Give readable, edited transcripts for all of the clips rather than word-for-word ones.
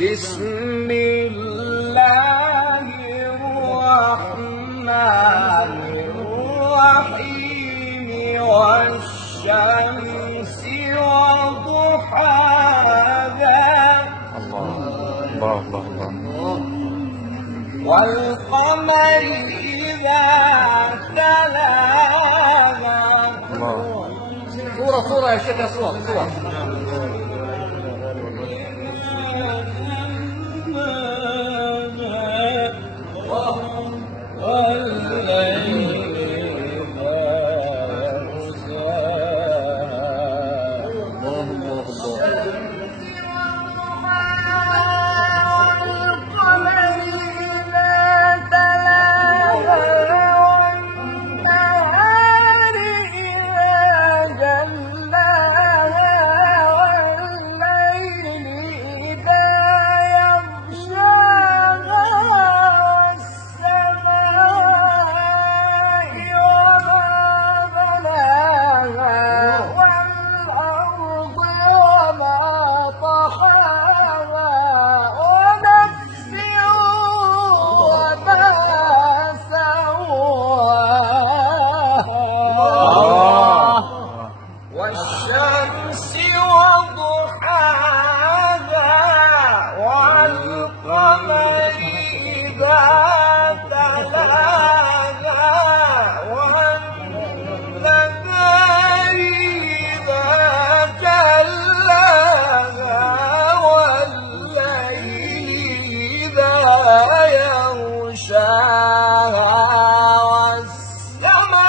بسم الله الرحمن الرحيم والشمس وضحاها الله والقمر إذا تلاها صورة يا شيخ، صورة والشمس وضحاها والقمر إذا تلاها والنهار إذا جلاها والليل إذا يغشاها والسماء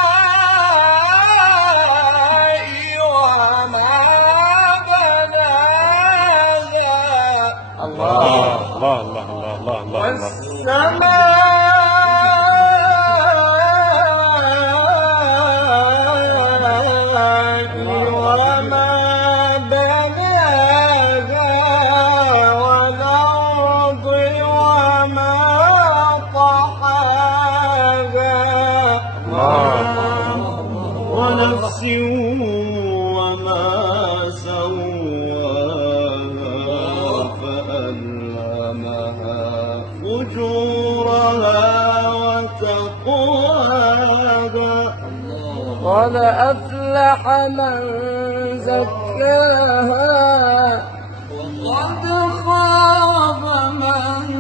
وما بناها والأرض وما طحاها ونفس وما سواها فألهمها فجورها وتقواها قد أفلح من زكاها وقد خاب من